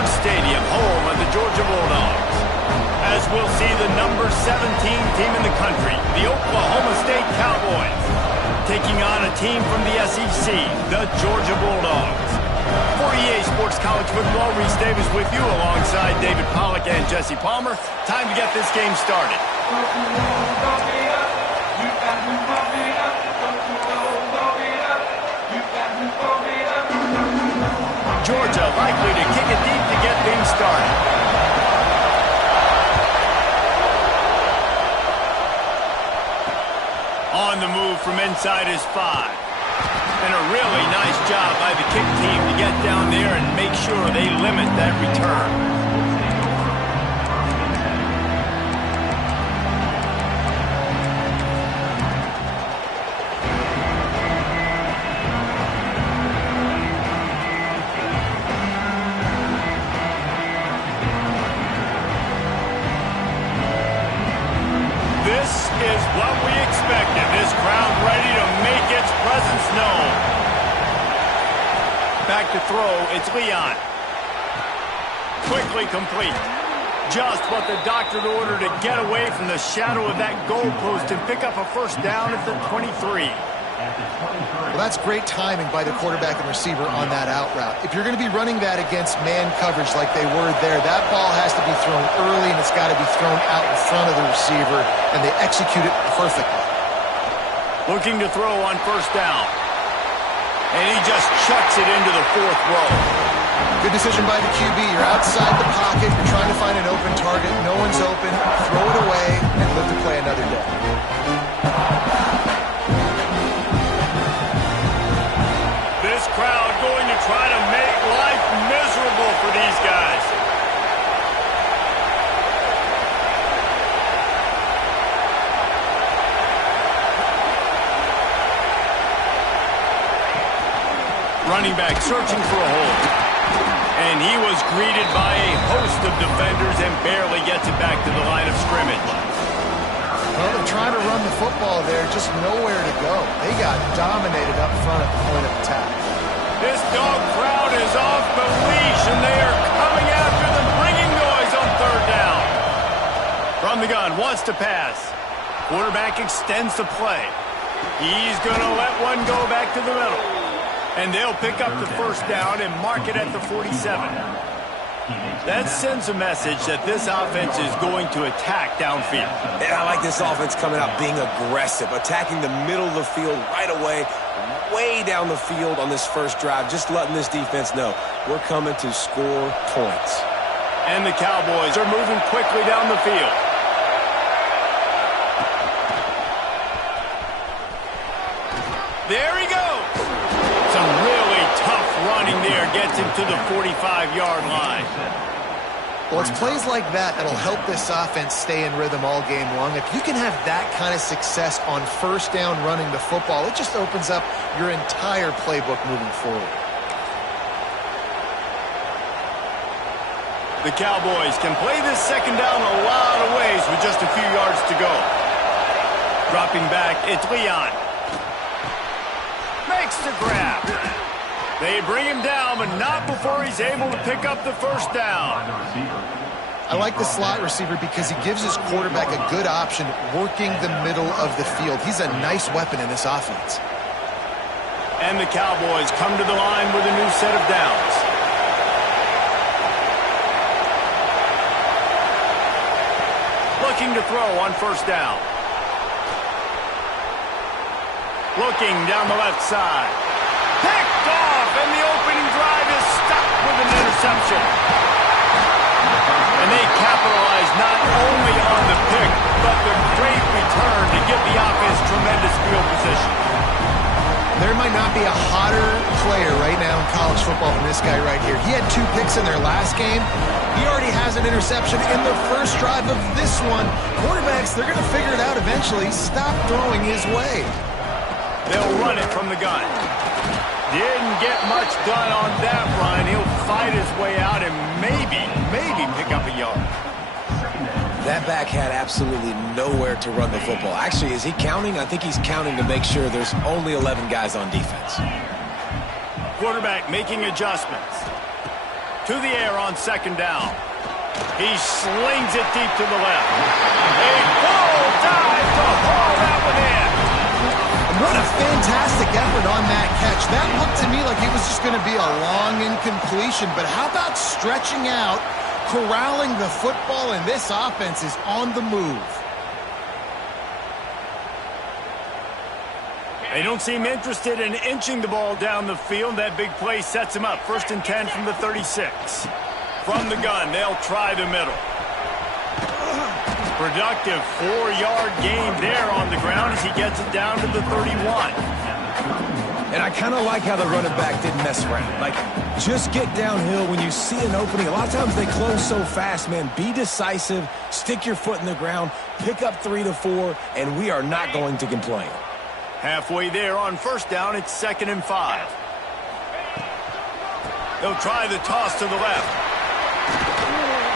Sanford Stadium, home of the Georgia Bulldogs. As we'll see the number 17 team in the country, the Oklahoma State Cowboys, taking on a team from the SEC, the Georgia Bulldogs. For EA Sports College Football, Reese Davis with you alongside David Pollack and Jesse Palmer. Time to get this game started. Georgia likely to kick it deep to get things started. On the move from inside his 5. And a really nice job by the kick team to get down there and make sure they limit that return. This is what we expected. This crowd ready to make its presence known. Back to throw, it's Leon. Quickly complete. Just what the doctor ordered to get away from the shadow of that goalpost and pick up a first down at the 23. Well, that's great timing by the quarterback and receiver on that out route. If you're going to be running that against man coverage like they were there, that ball has to be thrown early and it's got to be thrown out in front of the receiver, and they execute it perfectly. Looking to throw on first down. And he just chucks it into the 4th row. Good decision by the QB. You're outside the pocket. You're trying to find an open target. No one's open. Throw it away and live to play another day. This crowd going to try to make life miserable for these guys. Running back searching for a hole. And he was greeted by a host of defenders and barely gets it back to the line of scrimmage. Well, they're trying to run the football there, just nowhere to go. They got dominated up front at the point of attack. This dog crowd is off the leash, and they are coming after them, bringing noise on 3rd down. From the gun, wants to pass. Quarterback extends the play. He's going to let one go back to the middle. And they'll pick up the first down and mark it at the 47. That sends a message that this offense is going to attack downfield. And I like this offense coming out being aggressive, attacking the middle of the field right away, way down the field on this first drive, just letting this defense know we're coming to score points. And the Cowboys are moving quickly down the field. There he goes. Some really tough running there gets him to the 45-yard line. Well, it's plays like that that'll help this offense stay in rhythm all game long. If you can have that kind of success on first down running the football, it just opens up your entire playbook moving forward. The Cowboys can play this second down a lot of ways with just a few yards to go. Dropping back, it's Leon. Makes the grab. They bring him down, but not before he's able to pick up the first down. I like the slot receiver because he gives his quarterback a good option working the middle of the field. He's a nice weapon in this offense. And the Cowboys come to the line with a new set of downs. Looking to throw on first down. Looking down the left side. Picked off, and the opening drive is stopped with an interception. And they capitalize not only on the pick, but the great return to give the offense tremendous field position. There might not be a hotter player right now in college football than this guy right here. He had 2 picks in their last game. He already has an interception in the first drive of this one. Quarterbacks, they're going to figure it out eventually. Stop throwing his way. They'll run it from the gun. Didn't get much done on that run. He'll fight his way out and maybe pick up a yard. That back had absolutely nowhere to run the football. Actually, is he counting? I think he's counting to make sure there's only 11 guys on defense. Quarterback making adjustments. To the air on second down. He slings it deep to the left. A full dive to haul that one in. What a fantastic effort on that catch. That looked to me like it was just going to be a long incompletion. But how about stretching out, corralling the football, and this offense is on the move. They don't seem interested in inching the ball down the field. That big play sets him up. 1st and 10 from the 36. From the gun, they'll try the middle. Productive 4-yard gain there on the ground as he gets it down to the 31. And I kind of like how the running back didn't mess around. Like, just get downhill when you see an opening. A lot of times they close so fast, man. Be decisive, stick your foot in the ground, pick up 3 to 4, and we are not going to complain. Halfway there on 1st down, it's 2nd and 5. They'll try the toss to the left.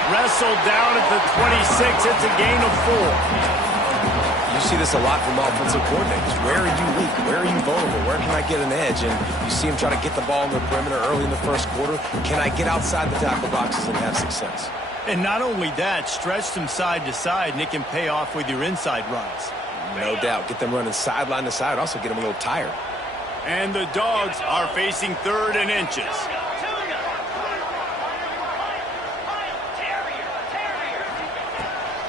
Wrestled down at the 26. It's a gain of 4. You see this a lot from offensive coordinators. Where are you weak? Where are you vulnerable? Where can I get an edge? And you see him try to get the ball in the perimeter early in the 1st quarter. Can I get outside the tackle boxes and have success? And not only that, stretch them side to side, and it can pay off with your inside runs. No doubt. Get them running sideline to side. Also get them a little tired. And the Dogs are facing 3rd and inches.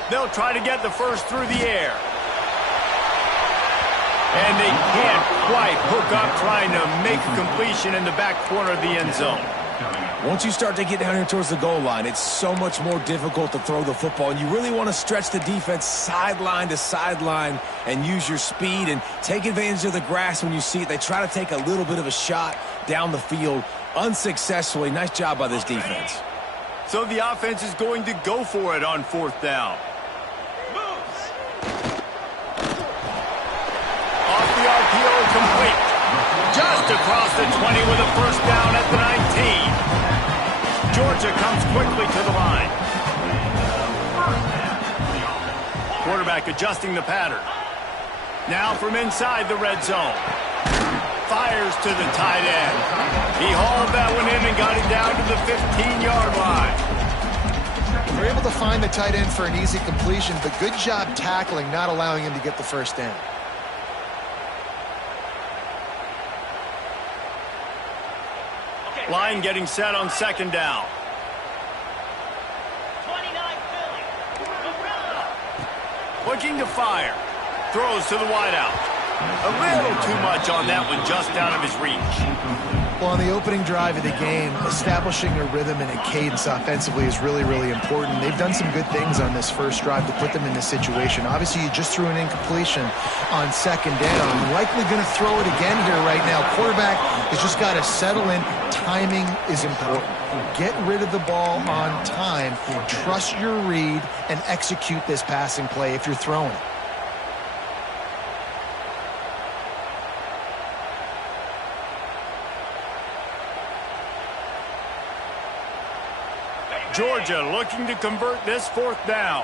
They'll try to get the first through the air. And they can't quite hook up trying to make a completion in the back corner of the end zone. Once you start to get down here towards the goal line, it's so much more difficult to throw the football. And you really want to stretch the defense sideline to sideline and use your speed and take advantage of the grass when you see it. They try to take a little bit of a shot down the field unsuccessfully. Nice job by this defense. So the offense is going to go for it on 4th down. Off the RPO, complete. Just across the 20 with a 1st down at the 19. Georgia comes quickly to the line. Quarterback adjusting the pattern. Now from inside the red zone. Fires to the tight end. He hauled that one in and got it down to the 15-yard line. They're able to find the tight end for an easy completion, but good job tackling, not allowing him to get the 1st down. Line getting set on 2nd down. Looking to fire. Throws to the wideout. A little too much on that one, just out of his reach. Well, on the opening drive of the game, establishing a rhythm and a cadence offensively is really, really important. They've done some good things on this 1st drive to put them in this situation. Obviously, you just threw an incompletion on 2nd down. Likely going to throw it again here right now. Quarterback has just got to settle in. Timing is important. Get rid of the ball on time. Trust your read and execute this passing play if you're throwing it. Georgia looking to convert this 4th down.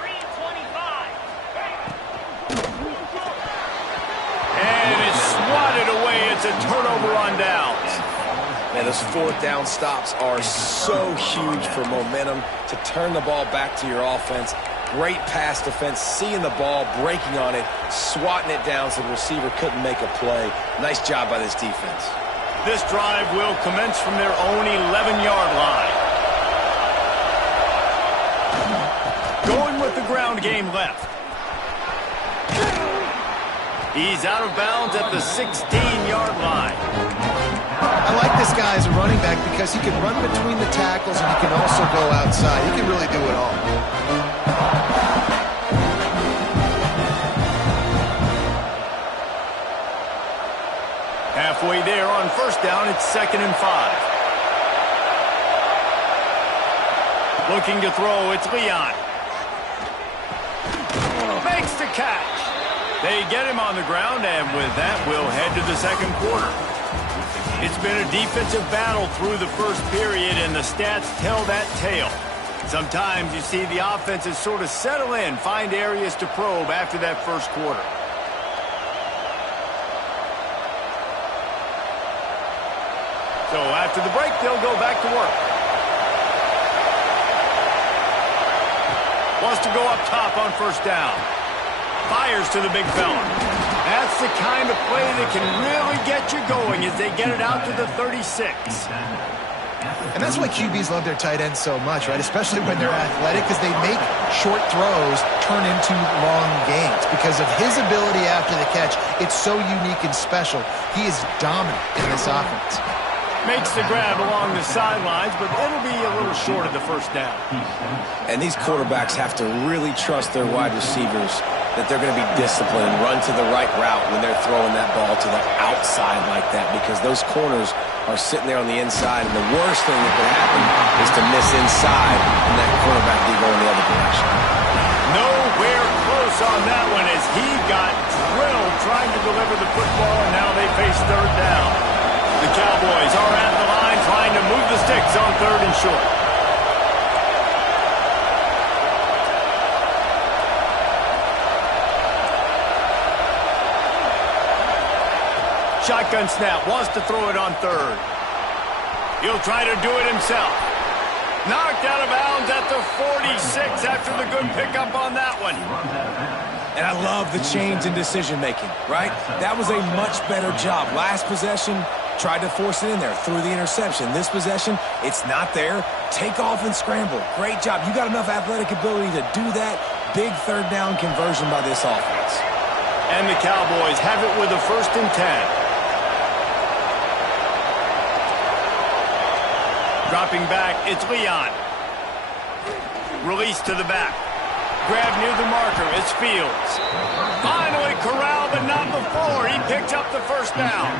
3:25. And it's swatted away. It's a turnover on downs. Man, those 4th down stops are so huge for momentum to turn the ball back to your offense. Great pass defense, seeing the ball, breaking on it, swatting it down so the receiver couldn't make a play. Nice job by this defense. This drive will commence from their own 11-yard line. Going with the ground game left. He's out of bounds at the 16-yard line. I like this guy as a running back because he can run between the tackles and he can also go outside. He can really do it all. Halfway there on 1st down, it's 2nd and 5. Looking to throw, it's Leon. Makes the catch. They get him on the ground, and with that, we'll head to the 2nd quarter. It's been a defensive battle through the 1st period, and the stats tell that tale. Sometimes you see the offenses sort of settle in, find areas to probe after that 1st quarter. So After the break, they'll go back to work. Wants to go up top on first down. Fires to the big fella. That's the kind of play that can really get you going as they get it out to the 36. And that's why QBs love their tight ends so much, right? Especially when they're athletic, because they make short throws turn into long gains. Because of his ability after the catch, it's so unique and special. He is dominant in this offense. Makes the grab along the sidelines, but it'll be a little short of the first down. And these quarterbacks have to really trust their wide receivers that they're going to be disciplined, run to the right route when they're throwing that ball to the outside like that, because those corners are sitting there on the inside, and the worst thing that could happen is to miss inside and that quarterback be going the other direction. Nowhere close on that one as he got drilled trying to deliver the football, and now they face third down. The Cowboys are at the line trying to move the sticks on third and short. Shotgun snap, wants to throw it on third. He'll try to do it himself. Knocked out of bounds at the 46 after the good pickup on that one. And I love the change in decision-making, right? That was a much better job. Last possession, tried to force it in there, threw the interception. This possession, it's not there. Take off and scramble. Great job. You got enough athletic ability to do that. Big third down conversion by this offense. And the Cowboys have it with a 1st and 10. Dropping back, it's Leon. Release to the back. Grab near the marker, it's Fields. Finally corralled, but not before. He picked up the first down.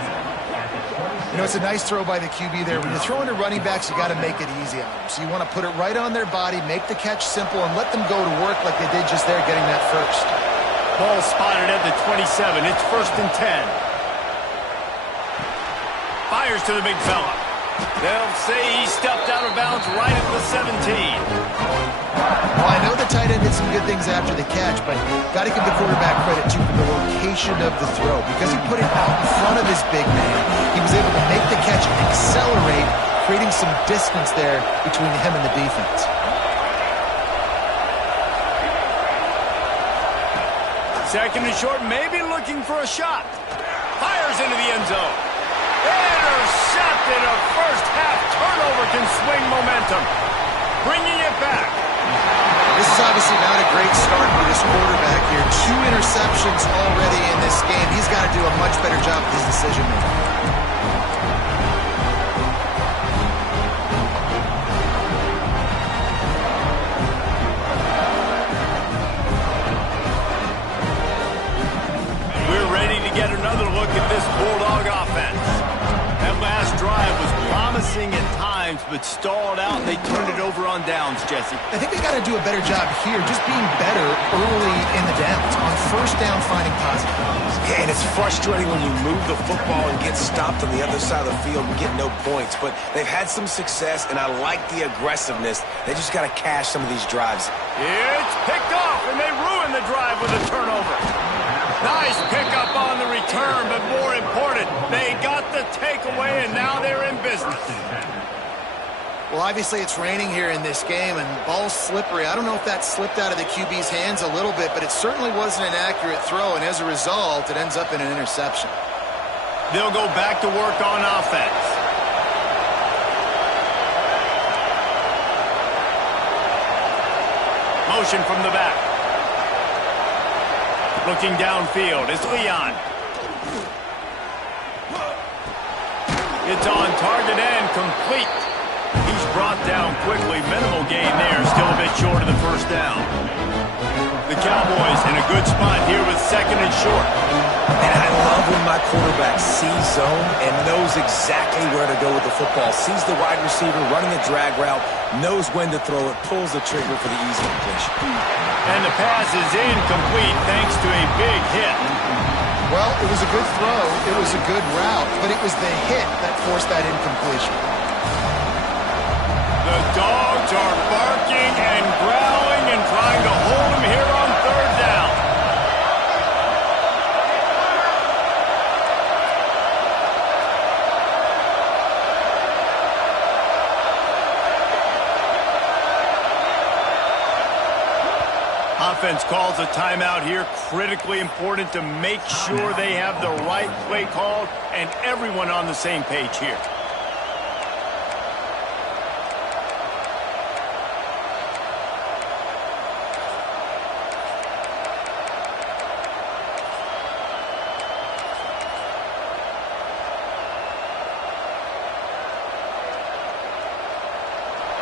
You know, it's a nice throw by the QB there. When you're throwing to running backs, you got to make it easy on them. So you want to put it right on their body, make the catch simple, and let them go to work like they did just there, getting that first. Ball spotted at the 27. It's 1st and 10. Fires to the big fella. They'll say he stepped out of bounds right at the 17. Well, I know the tight end did some good things after the catch, but got to give the quarterback credit, too, for the location of the throw. Because he put it out in front of his big man, he was able to make the catch and accelerate, creating some distance there between him and the defense. Second and short, maybe looking for a shot. Fires into the end zone. Intercepted. A first-half turnover can swing momentum. Bringing it back. This is obviously not a great start for this quarterback here. 2 interceptions already in this game. He's got to do a much better job with his decision-making. Get another look at this Bulldog offense. That last drive was promising at times, but stalled out, and they turned it over on downs, Jesse. I think they got to do a better job here, just being better early in the downs, on first down finding positive. Yeah, and it's frustrating when you move the football and get stopped on the other side of the field and get no points, but they've had some success, and I like the aggressiveness. They just got to cash some of these drives. It's picked off, and they ruin the drive with a turnover. Nice pickup on the return, but more important, they got the takeaway, and now they're in business. Well, obviously it's raining here in this game, and the ball's slippery. I don't know if that slipped out of the QB's hands a little bit, but it certainly wasn't an accurate throw, and as a result, it ends up in an interception. They'll go back to work on offense. Motion from the back. Looking downfield, it's Leon. It's on target and complete. He's brought down quickly. Minimal gain there. Still a bit short of the first down. The Cowboys in a good spot here with 2nd and short. And I love when my quarterback sees zone and knows exactly where to go with the football. Sees the wide receiver running the drag route, knows when to throw it, pulls the trigger for the easy completion. And the pass is incomplete thanks to a big hit. Well, it was a good throw, it was a good route, but it was the hit that forced that incompletion. The dogs are barking and growling and trying to hold him here on third down. offense calls a timeout here. Critically important to make sure they have the right play called and everyone on the same page here.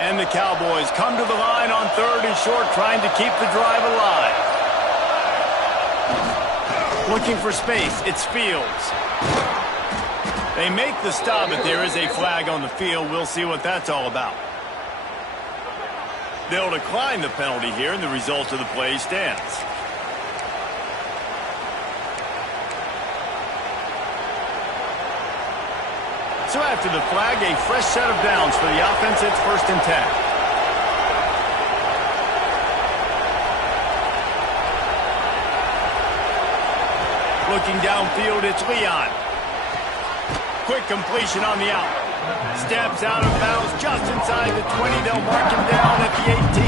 And the Cowboys come to the line on 3rd and short, trying to keep the drive alive. Looking for space, it's Fields. They make the stop, but there is a flag on the field. We'll see what that's all about. They'll decline the penalty here, and the result of the play stands. So after the flag, a fresh set of downs for the offense. It's 1st and 10. Looking downfield, it's Leon. Quick completion on the out. Steps out of bounds just inside the 20. They'll mark him down at the 18.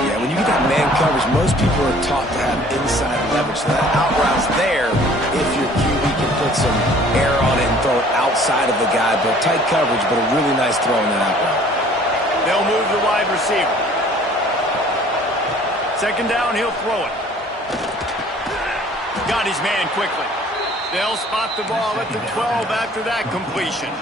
Yeah, when you get that man coverage, most people are taught to have inside leverage. So that out route's there if your QB can put some air on it and throw it outside of the guy. But tight coverage, but a really nice throw in that out route. They'll move the wide receiver. 2nd down, he'll throw it. Got his man quickly. They'll spot the ball at the 12 after that completion.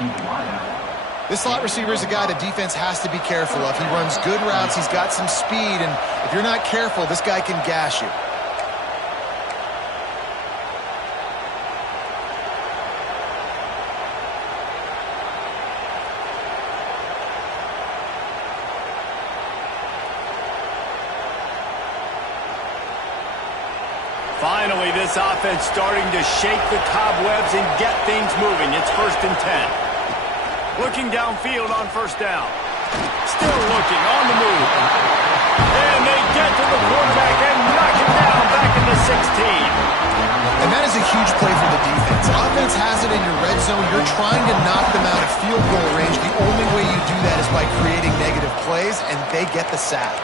This slot receiver is a guy the defense has to be careful of. He runs good routes. He's got some speed, and if you're not careful, this guy can gash you. Finally, this offense starting to shake the cobwebs and get things moving. It's 1st and 10. Looking downfield on 1st down. Still looking on the move. And they get to the quarterback and knock him down back in the 16. And that is a huge play for the defense. Offense has it in your red zone. You're trying to knock them out of field goal range. The only way you do that is by creating negative plays, and they get the sack.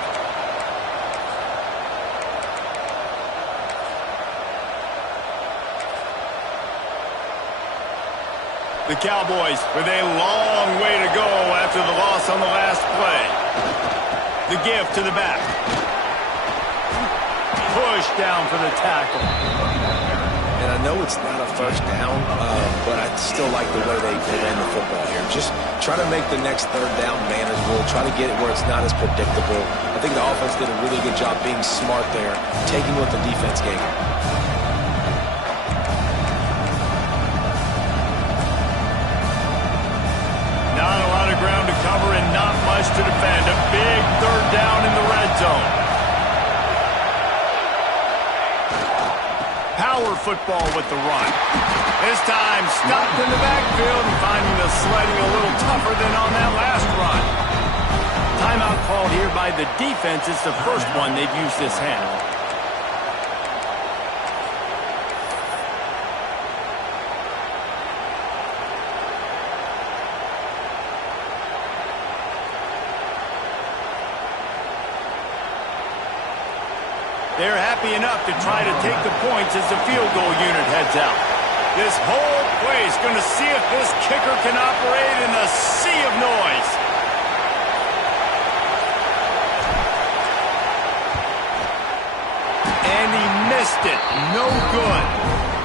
The Cowboys with a long way to go after the loss on the last play. The give to the back. Push down for the tackle. And I know it's not a 1st down, but I still like the way they ran the football here. Just try to make the next 3rd down manageable. Try to get it where it's not as predictable. I think the offense did a really good job being smart there, taking what the defense gave them. Not a lot of ground to cover and not much to defend. A big 3rd down in the red zone. Power football with the run. This time stopped in the backfield and finding the sledding a little tougher than on that last run. Timeout called here by the defense. It's the first one they've used this half. They're happy enough to try to take the points as the field goal unit heads out. This whole place going to see if this kicker can operate in a sea of noise. And he missed it. No good.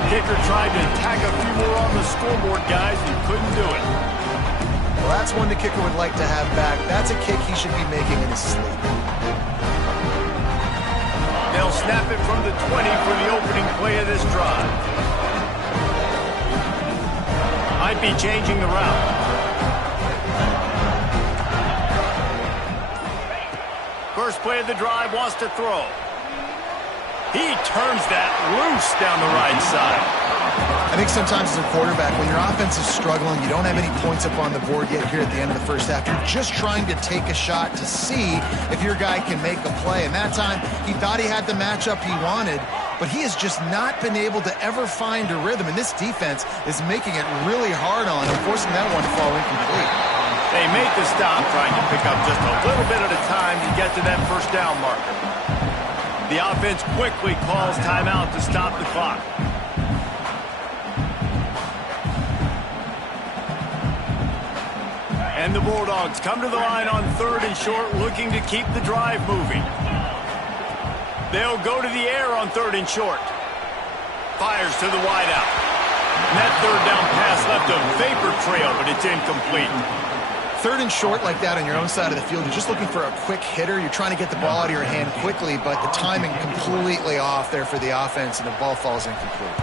Kicker tried to tack a few more on the scoreboard, guys, and couldn't do it. Well, that's one the kicker would like to have back. That's a kick he should be making in his sleep. They'll snap it from the 20 for the opening play of this drive. Might be changing the route. First play of the drive, wants to throw. He turns that loose down the right side. I think sometimes as a quarterback, when your offense is struggling, you don't have any points up on the board yet here at the end of the first half. You're just trying to take a shot to see if your guy can make a play. And that time, he thought he had the matchup he wanted, but he has just not been able to ever find a rhythm. And this defense is making it really hard on him, forcing that one to fall incomplete. They make the stop, trying to pick up just a little bit at a time to get to that 1st down marker. The offense quickly calls timeout to stop the clock. And the Bulldogs come to the line on 3rd and short, looking to keep the drive moving. They'll go to the air on 3rd and short. Fires to the wideout. And that 3rd down pass left a vapor trail, but it's incomplete. 3rd and short like that on your own side of the field, you're just looking for a quick hitter. You're trying to get the ball out of your hand quickly, but the timing completely off there for the offense, and the ball falls incomplete.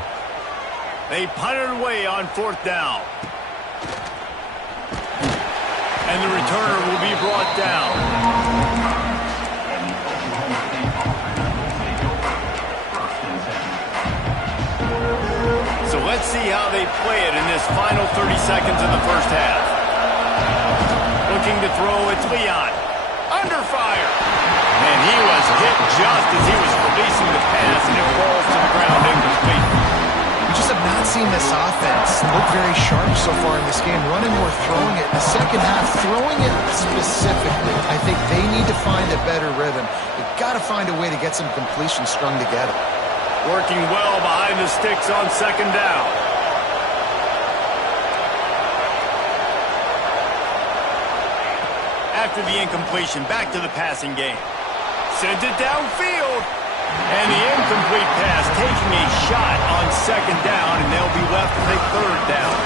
They punt it away on 4th down. And the returner will be brought down. So let's see how they play it in this final 30 seconds of the first half. Looking to throw, it's Leon. Under fire. And he was hit just as he was releasing the pass, and it falls to the ground incomplete. We just have not seen this offense look very sharp so far in this game, running or throwing it. In the second half, throwing it specifically, I think they need to find a better rhythm. They've got to find a way to get some completions strung together. Working well behind the sticks on 2nd down. After the incompletion, back to the passing game. Sends it downfield. And the incomplete pass taking a shot on 2nd down, and they'll be left with a 3rd down.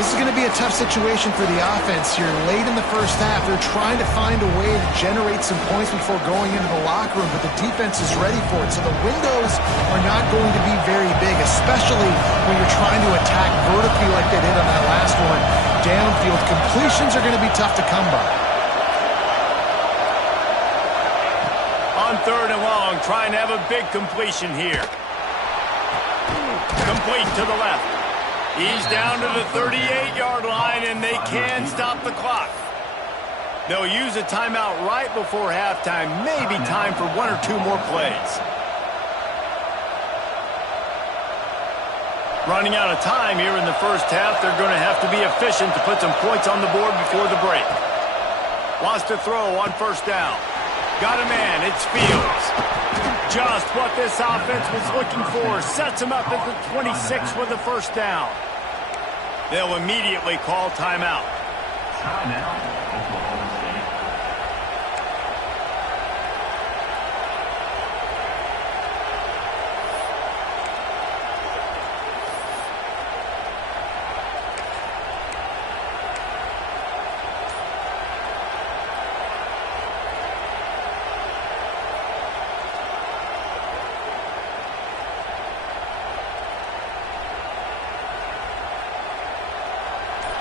This is going to be a tough situation for the offense here. Late in the first half, they're trying to find a way to generate some points before going into the locker room, but the defense is ready for it. So the windows are not going to be very big, especially when you're trying to attack vertically like they did on that last one. Downfield completions are going to be tough to come by. On 3rd and long, trying to have a big completion here. Complete to the left. He's down to the 38-yard line, and they can stop the clock. They'll use a timeout right before halftime. Maybe time for 1 or 2 more plays. Running out of time here in the first half. They're going to have to be efficient to put some points on the board before the break. Wants to throw on 1st down. Got a man, it's Fields. Just what this offense was looking for. Sets him up at the 26 with the 1st down. They'll immediately call timeout.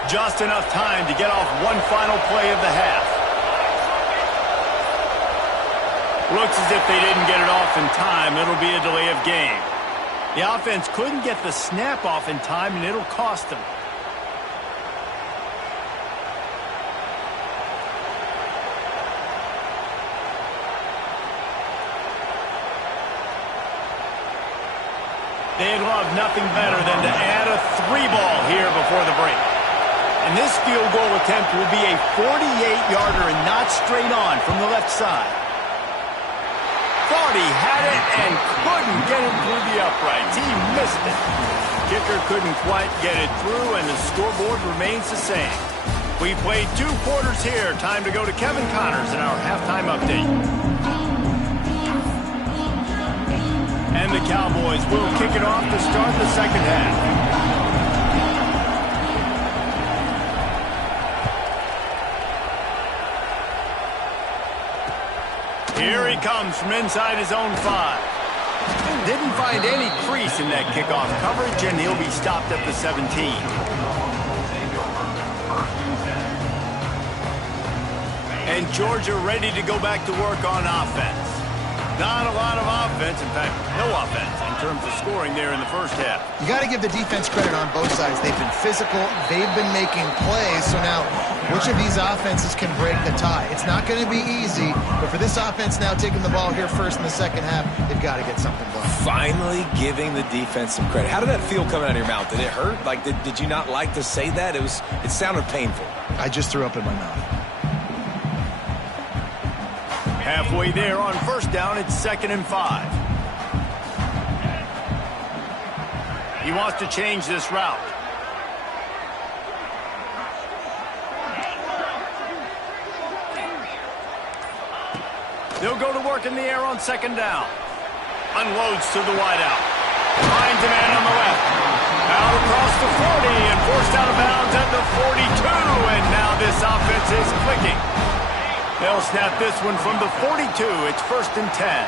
Just enough time to get off one final play of the half. Looks as if they didn't get it off in time. It'll be a delay of game. The offense couldn't get the snap off in time, and it'll cost them. They'd love nothing better than to add a 3-ball here before the break. And this field goal attempt will be a 48-yarder and not straight on from the left side. Thought he had it and couldn't get it through the uprights. He missed it. Kicker couldn't quite get it through, and the scoreboard remains the same. We played 2 quarters here. Time to go to Kevin Connors in our halftime update. And the Cowboys will kick it off to start the second half. Here he comes from inside his own 5. Didn't find any crease in that kickoff coverage, and he'll be stopped at the 17. And Georgia ready to go back to work on offense. Not a lot of offense, in fact, no offense in terms of scoring there in the first half. You got to give the defense credit on both sides. They've been physical. They've been making plays. So now, which of these offenses can break the tie? It's not going to be easy, but for this offense now taking the ball here first in the second half, they've got to get something done. Finally giving the defense some credit. How did that feel coming out of your mouth? Did it hurt? Like, did you not like to say that? It sounded painful. I just threw up in my mouth. Halfway there on first down, it's 2nd and 5. He wants to change this route. They'll go to work in the air on 2nd down. Unloads to the wideout. Finds a man on the left. Out across the 40 and forced out of bounds at the 42. And now this offense is clicking. They'll snap this one from the 42. It's 1st and 10.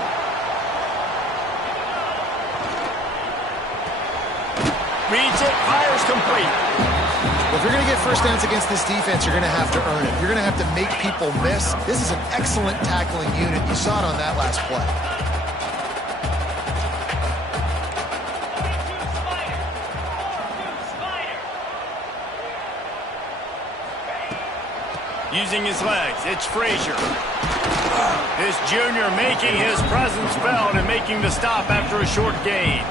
Reads it, fires complete. If you're going to get first downs against this defense, you're going to have to earn it. You're going to have to make people miss. This is an excellent tackling unit. You saw it on that last play. Using his legs, it's Frazier. This junior making his presence felt and making the stop after a short gain.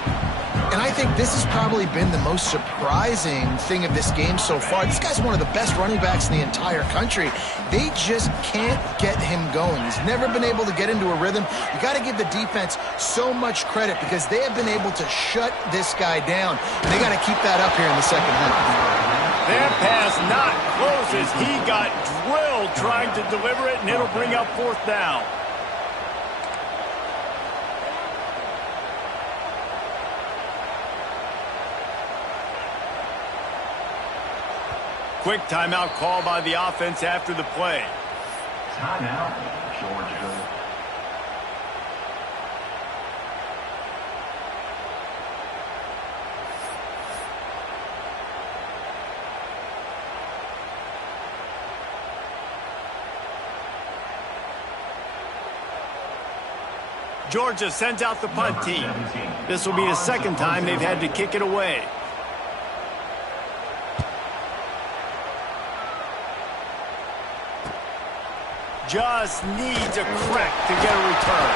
And I think this has probably been the most surprising thing of this game so far. This guy's one of the best running backs in the entire country. They just can't get him going. He's never been able to get into a rhythm. You got to give the defense so much credit because they have been able to shut this guy down. And they got to keep that up here in the second half. Their pass not close as he got drilled trying to deliver it, and it'll bring up 4th down. Quick timeout call by the offense after the play. Timeout, Georgia. Georgia sends out the punt team. This will be the 2nd time they've had to kick it away. Just needs a crack to get a return.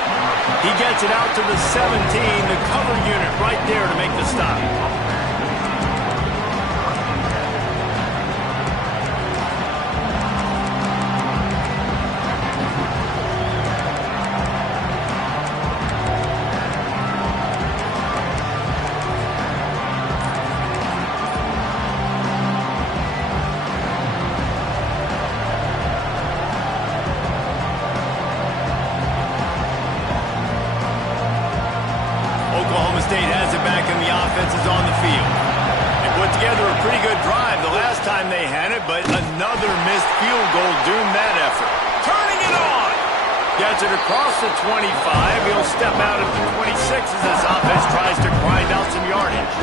He gets it out to the 17, the cover unit right there to make the stop. Oklahoma State has it back and the offense is on the field. They put together a pretty good drive the last time they had it, but another missed field goal doomed that effort. Turning it on! Gets it across the 25. He'll step out at the 26 as this offense tries to grind out some yardage.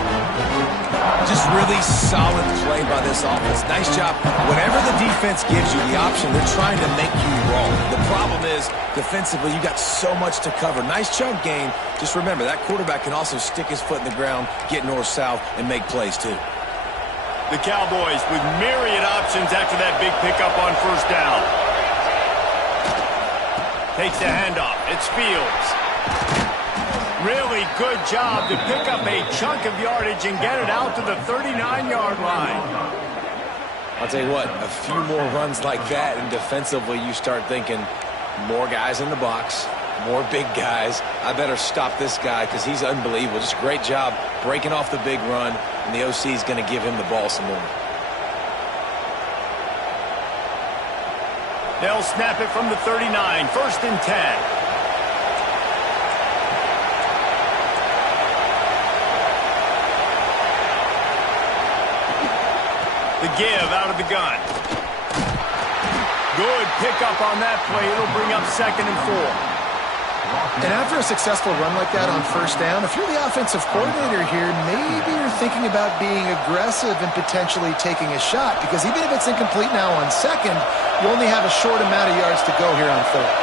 Just really solid play by this offense. Nice job. Whenever the defense gives you the option, they're trying to make you wrong. The problem is, defensively, you got so much to cover. Nice chunk gain. Just remember, that quarterback can also stick his foot in the ground, get north-south, and make plays too. The Cowboys with myriad options after that big pickup on first down. Takes the handoff. It's Fields. Really good job to pick up a chunk of yardage and get it out to the 39-yard line. I'll tell you what, a few more runs like that, and defensively you start thinking more guys in the box, more big guys. I better stop this guy because he's unbelievable. Just a great job breaking off the big run, and the OC is going to give him the ball some more. They'll snap it from the 39, 1st and 10. The give out of the gun. Good pickup on that play. It'll bring up 2nd and 4. And after a successful run like that on first down, if you're the offensive coordinator here, maybe you're thinking about being aggressive and potentially taking a shot, because even if it's incomplete now on 2nd, you only have a short amount of yards to go here on 3rd.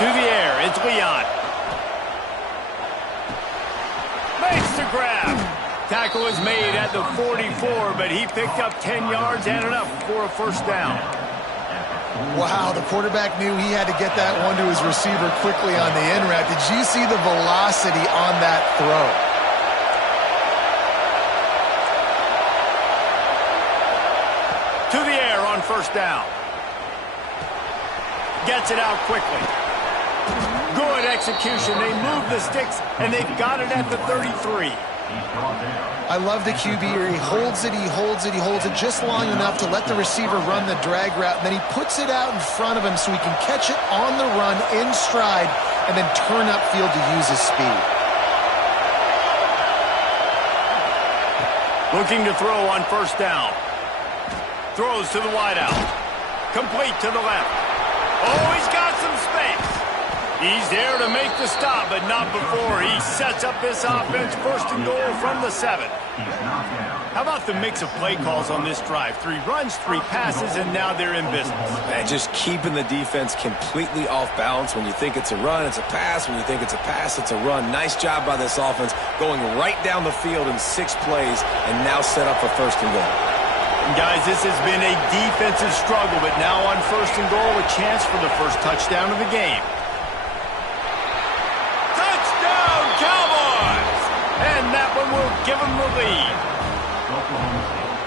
To the air, it's Leon. Makes the grab. Tackle is made at the 44, but he picked up 10 yards and enough for a first down. Wow, the quarterback knew he had to get that one to his receiver quickly on the in route. Did you see the velocity on that throw? To the air on first down. Gets it out quickly. execution. They move the sticks, and they've got it at the 33. I love the QB here. He holds it, he holds it, he holds it just long enough to let the receiver run the drag route, and then he puts it out in front of him so he can catch it on the run in stride and then turn upfield to use his speed. Looking to throw on first down. Throws to the wideout. Complete to the left. Oh, he's got some space. He's there to make the stop, but not before he sets up this offense. First and goal from the 7. How about the mix of play calls on this drive? 3 runs, 3 passes, and now they're in business. And just keeping the defense completely off balance. When you think it's a run, it's a pass. When you think it's a pass, it's a run. Nice job by this offense going right down the field in 6 plays and now set up for first and goal. Guys, this has been a defensive struggle, but now on first and goal, a chance for the first touchdown of the game. Touchdown, Cowboys! And that one will give them the lead.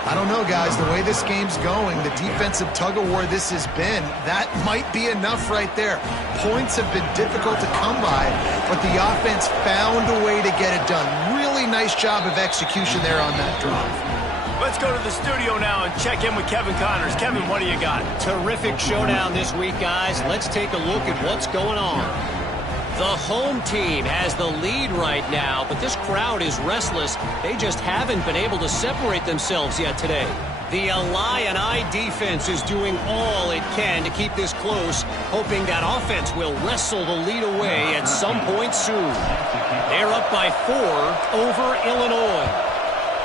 I don't know, guys. The way this game's going, the defensive tug-of-war this has been, that might be enough right there. Points have been difficult to come by, but the offense found a way to get it done. Really nice job of execution there on that drive. Let's go to the studio now and check in with Kevin Connors. Kevin, what do you got? Terrific showdown this week, guys. Let's take a look at what's going on. The home team has the lead right now, but this crowd is restless. They just haven't been able to separate themselves yet today. The Illini defense is doing all it can to keep this close, hoping that offense will wrestle the lead away at some point soon. They're up by 4 over Illinois.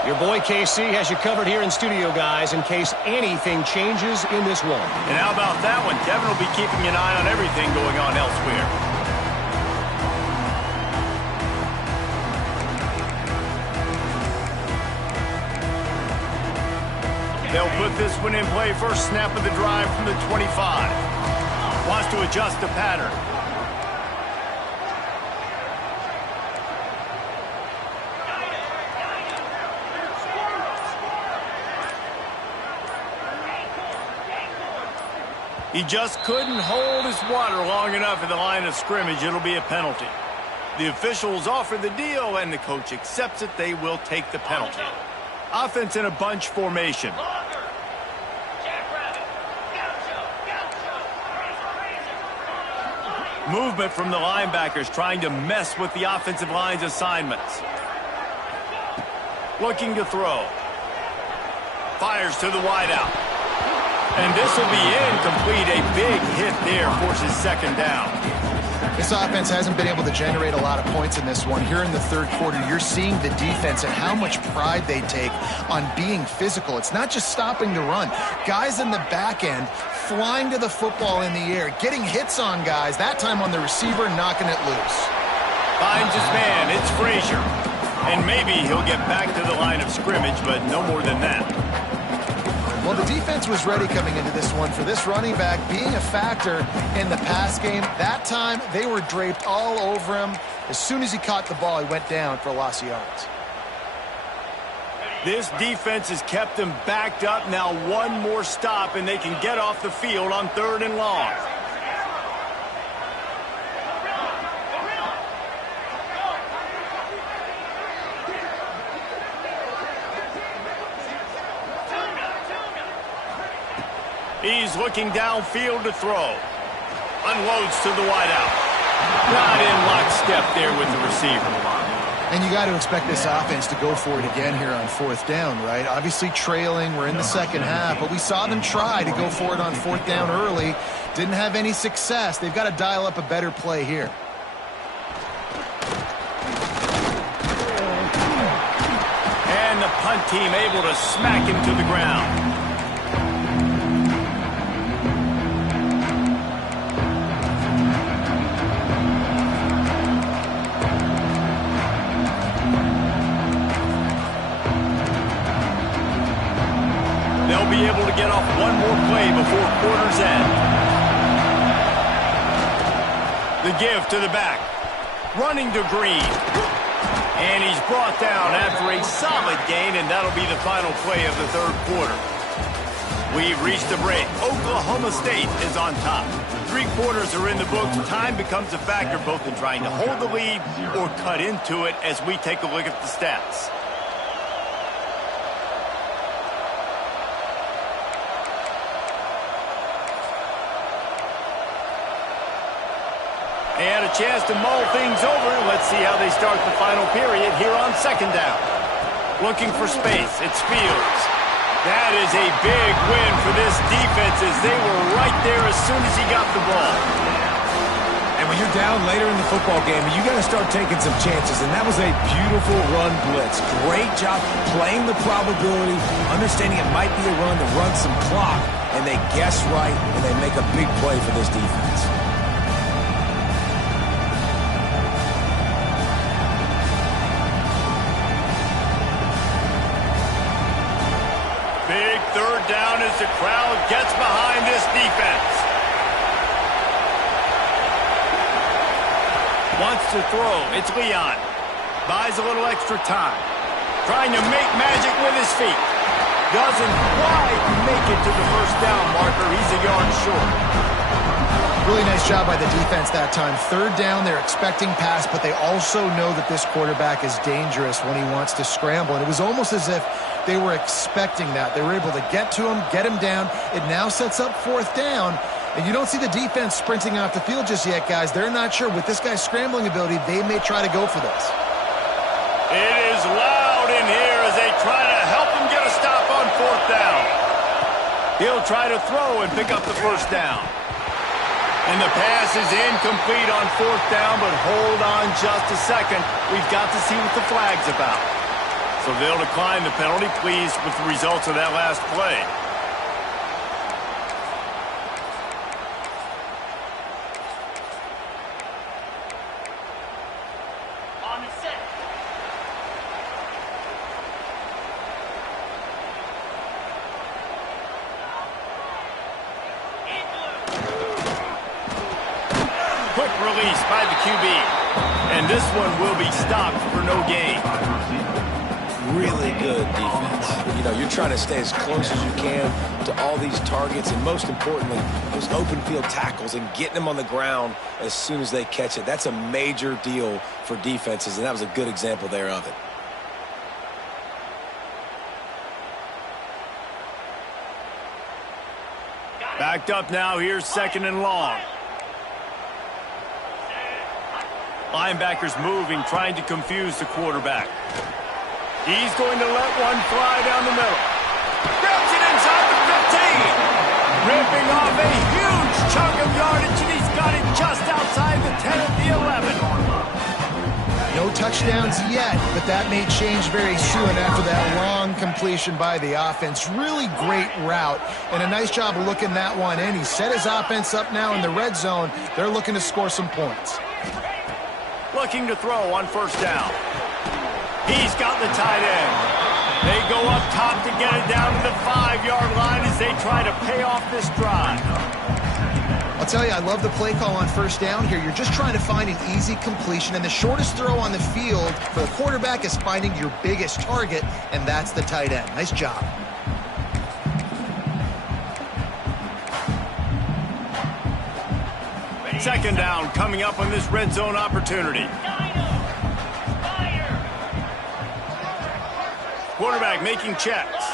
Your boy KC has you covered here in studio, guys, in case anything changes in this one. And how about that one? Kevin will be keeping an eye on everything going on elsewhere. They'll put this one in play. First snap of the drive from the 25. Wants to adjust the pattern. He just couldn't hold his water long enough at the line of scrimmage. It'll be a penalty. The officials offer the deal, and the coach accepts it. They will take the penalty. Offense in a bunch formation. Movement from the linebackers trying to mess with the offensive line's assignments. Looking to throw. Fires to the wideout. And this will be incomplete. A big hit there forces second down. This offense hasn't been able to generate a lot of points in this one. Here in the third quarter, you're seeing the defense and how much pride they take on being physical. It's not just stopping the run. Guys in the back end flying to the football in the air, getting hits on guys, that time on the receiver, knocking it loose. Finds his man. It's Frazier. And maybe he'll get back to the line of scrimmage, but no more than that. Well, the defense was ready coming into this one for this running back being a factor in the pass game. That time, they were draped all over him. As soon as he caught the ball, he went down for a loss of yards. This defense has them them backed up. Now one more stop, and they can get off the field on 3rd and long. He's looking downfield to throw. Unloads to the wideout. Not in lockstep there with the receiver. And you got to expect this offense to go for it again here on 4th down, right? Obviously trailing. We're in the second half, but we saw them try to go for it on 4th down early. Didn't have any success. They've got to dial up a better play here. And the punt team able to smack him to the ground. They'll be able to get off one more play before quarter's end. The give to the back. Running to Green. And he's brought down after a solid gain, and that'll be the final play of the third quarter. We've reached the break. Oklahoma State is on top. 3 quarters are in the books. Time becomes a factor both in trying to hold the lead or cut into it as we take a look at the stats. They had a chance to mull things over. Let's see how they start the final period here on 2nd down. Looking for space. It's Fields. That is a big win for this defense as they were right there as soon as he got the ball. And when you're down later in the football game, you got to start taking some chances, and that was a beautiful run blitz. Great job playing the probability, understanding it might be a run to run some clock, and they guess right, and they make a big play for this defense. Big 3rd down as the crowd gets behind this defense. Wants to throw. It's Leon. Buys a little extra time. Trying to make magic with his feet. Doesn't quite make it to the 1st down marker. He's a yard short. Really nice job by the defense that time. 3rd down, they're expecting pass, but they also know that this quarterback is dangerous when he wants to scramble. And it was almost as if they were expecting that. They were able to get to him, get him down. It now sets up 4th down. And you don't see the defense sprinting off the field just yet, guys. They're not sure. With this guy's scrambling ability, they may try to go for this. It is loud in here as they try to help him get a stop on 4th down. He'll try to throw and pick up the 1st down. And the pass is incomplete on 4th down, but hold on just a second. We've got to see what the flag's about. So they'll decline the penalty, pleased with the results of that last play. On the set. Quick release by the QB. And this one will be stopped for no gain. Really good defense. You know, you're trying to stay as close as you can to all these targets, and most importantly, those open field tackles and getting them on the ground as soon as they catch it. That's a major deal for defenses, and that was a good example there of it. Backed up now. Here's 2nd and long. Linebackers moving, trying to confuse the quarterback. He's going to let one fly down the middle. Grabs it inside the 15. Ripping off a huge chunk of yardage, and he's got it just outside the 10 of the 11. No touchdowns yet, but that may change very soon after that long completion by the offense. Really great route, and a nice job of looking that one in. He set his offense up now in the red zone. They're looking to score some points. Looking to throw on 1st down. He's got the tight end. They go up top to get it down to the 5-yard line as they try to pay off this drive. I'll tell you, I love the play call on 1st down here. You're just trying to find an easy completion, and the shortest throw on the field for the quarterback is finding your biggest target, and that's the tight end. Nice job. Second down coming up on this red zone opportunity. Quarterback making checks.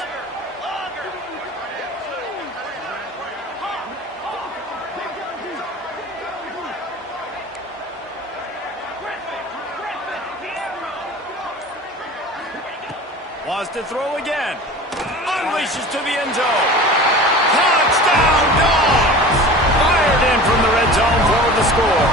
Wants to throw again. Unleashes to the end zone. Touchdown, Dogs! Fired in from the red zone for the score.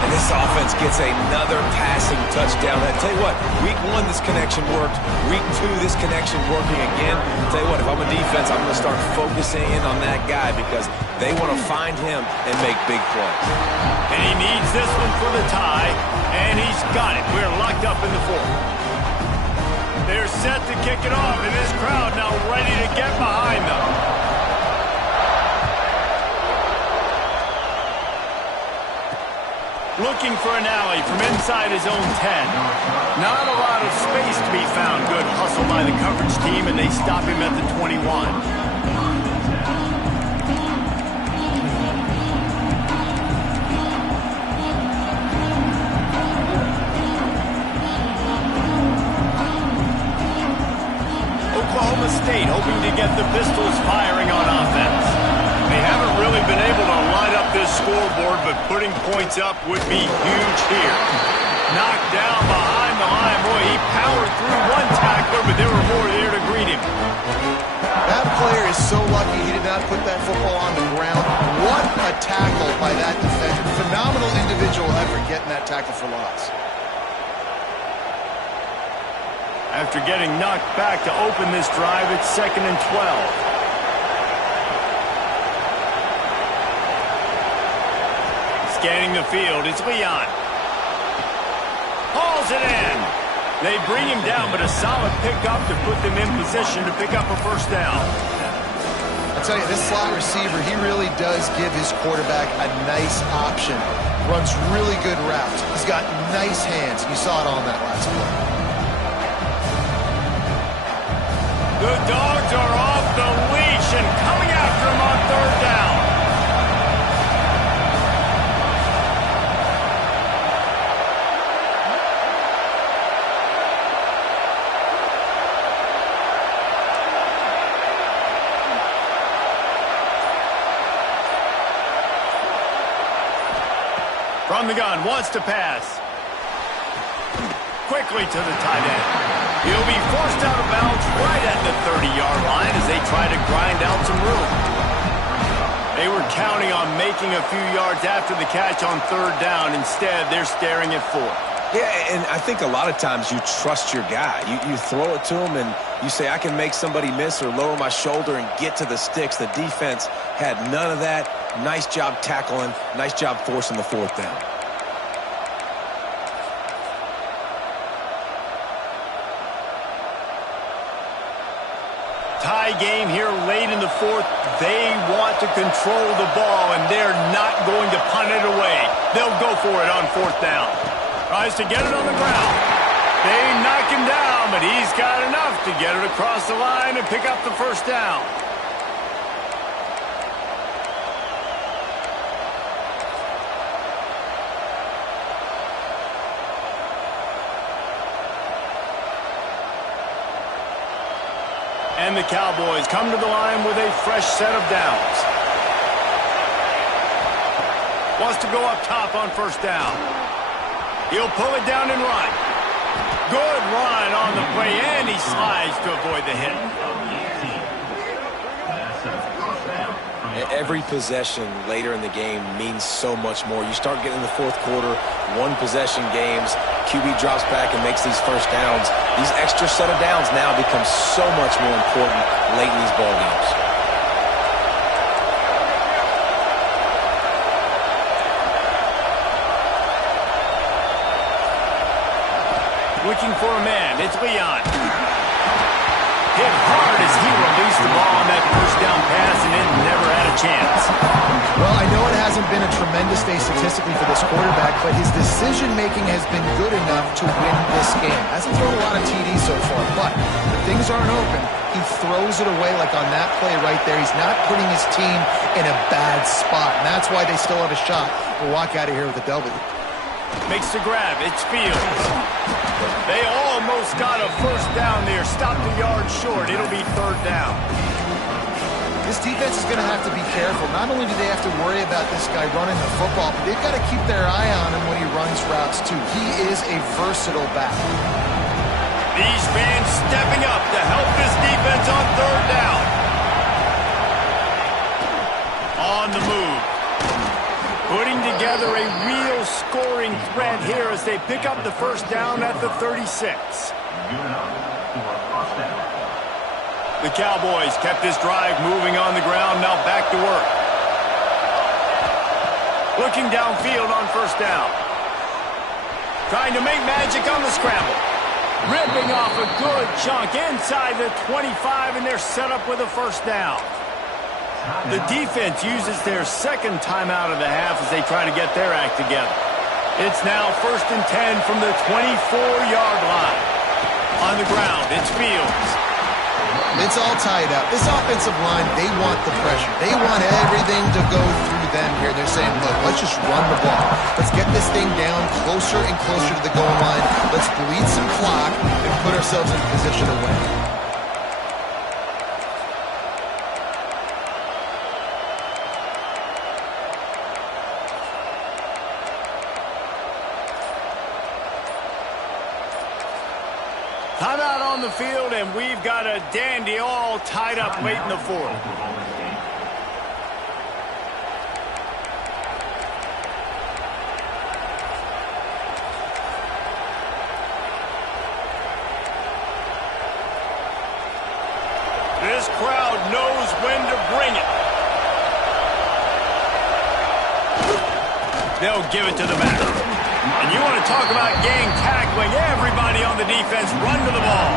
And this offense gets another passing touchdown. I tell you what, week 1, this connection worked. Week 2, this connection working again. I tell you what, if I'm a defense, I'm going to start focusing in on that guy because they want to find him and make big plays. And he needs this one for the tie, and he's got it. We're locked up in the 4th. They're set to kick it off, and this crowd now ready to get behind them. Looking for an alley from inside his own 10. Not a lot of space to be found. Good hustle by the coverage coverage team, and they stop him at the 21. Oklahoma State hoping to get the Pistols firing on offense. They haven't really been able to light up this scoreboard, but putting points up would be huge here. Knocked down behind the line. Boy, he powered through one tackler, but there were more there to greet him. That player is so lucky he did not put that football on the ground. What a tackle by that defender. Phenomenal individual effort getting that tackle for loss. After getting knocked back to open this drive, it's 2nd and 12. Scanning the field, it's Leon. Hauls it in. They bring him down, but a solid pickup to put them in position to pick up a first down. I'll tell you, this slot receiver, he really does give his quarterback a nice option. Runs really good routes. He's got nice hands. You saw it on that last play. The Dogs are off the leash and coming after him on 3rd down. From the gun, wants to pass. Quickly to the tight end. He'll be forced out of bounds right at the 30-yard line as they try to grind out some room. They were counting on making a few yards after the catch on 3rd down. Instead, they're staring at 4th. Yeah, and I think a lot of times you trust your guy. You throw it to him and you say, I can make somebody miss or lower my shoulder and get to the sticks. The defense had none of that. Nice job tackling. Nice job forcing the 4th down. Tie game here late in the 4th. They want to control the ball, and they're not going to punt it away. They'll go for it on 4th down. Tries to get it on the ground. They knock him down, but he's got enough to get it across the line and pick up the first down. And the Cowboys come to the line with a fresh set of downs. Wants to go up top on 1st down. He'll pull it down and run. Good run on the play, and he slides to avoid the hit. Every possession later in the game means so much more. You start getting in the 4th quarter, one-possession games, QB drops back and makes these first downs. These extra set of downs now become so much more important late in these ball games. Looking for a man, it's Leon. Hit hard as he released the ball on that first down pass, and it never had a chance. Well, I know it hasn't been a tremendous day statistically for this quarterback, but his decision-making has been good enough to win this game. Hasn't thrown a lot of TDs so far, but when things aren't open, he throws it away like on that play right there. He's not putting his team in a bad spot, and that's why they still have a shot to walk out of here with a W. Makes the grab. It's Fields. They almost got a first down there. Stopped a yard short. It'll be 3rd down. This defense is going to have to be careful. Not only do they have to worry about this guy running the football, but they've got to keep their eye on him when he runs routes, too. He is a versatile back. These fans stepping up to help this defense on 3rd down. On the move. Putting together a real scoring threat here as they pick up the first down at the 36. The Cowboys kept this drive moving on the ground, now back to work. Looking downfield on 1st down. Trying to make magic on the scramble. Ripping off a good chunk inside the 25, and they're set up with a first down. The defense uses their 2nd timeout of the half as they try to get their act together. It's now 1st and 10 from the 24-yard line. On the ground, it's Fields. It's all tied up. This offensive line, they want the pressure. They want everything to go through them here. They're saying, look, let's just run the ball. Let's get this thing down closer and closer to the goal line. Let's bleed some clock and put ourselves in position to win. Timeout on the field, and we've got a dandy all tied up late in the fourth. This crowd knows when to bring it. They'll give it to the back. And you want to talk about gang tackling. Everybody on the defense run to the ball.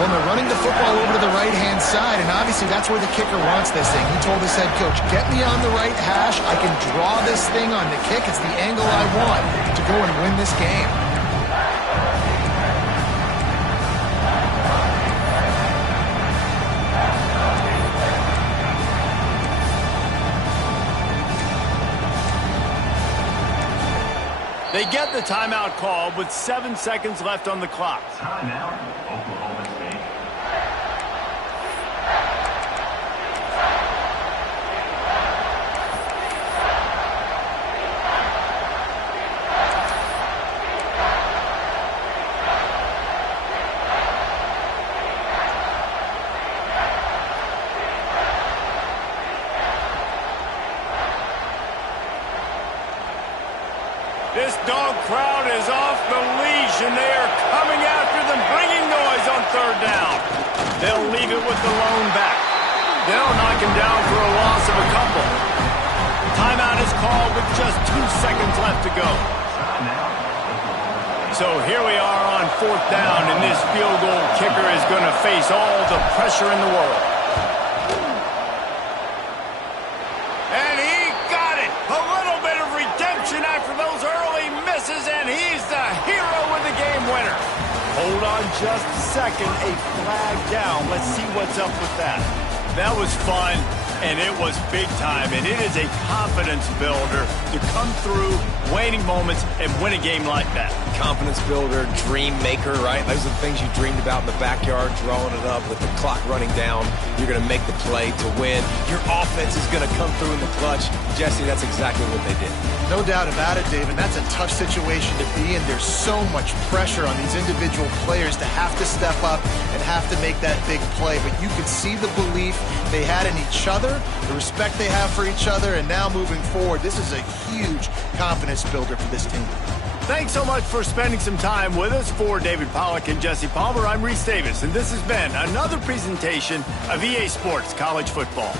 Well, they're running the football over to the right-hand side, and obviously that's where the kicker wants this thing. He told his head coach, get me on the right hash. I can draw this thing on the kick. It's the angle I want to go and win this game. They get the timeout call with 7 seconds left on the clock. Timeout, Oklahoma State. This dog crowd is off the leash, and they are coming after them, bringing noise on third down. They'll leave it with the lone back. They'll knock him down for a loss of a couple. Timeout is called with just 2 seconds left to go. So here we are on fourth down, and this field goal kicker is going to face all the pressure in the world. And he got it! A little bit of redemption after those early misses, and he's the hero with the game winner. Hold on just a second. A flag down. Let's see what's up with that. That was fun, and it was big time, and it is a confidence builder to come through waning moments and win a game like that. Confidence builder, dream maker, right? Those are the things you dreamed about in the backyard, drawing it up with the clock running down. You're going to make the play to win. Your offense is going to come through in the clutch. Jesse, that's exactly what they did. No doubt about it, David. That's a tough situation to be in. There's so much pressure on these individual players to have to step up and have to make that big play. But you could see the belief they had in each other, the respect they have for each other, and now moving forward, this is a huge confidence builder for this team. Thanks so much for spending some time with us. For David Pollack and Jesse Palmer, I'm Reese Davis, and this has been another presentation of EA Sports College Football.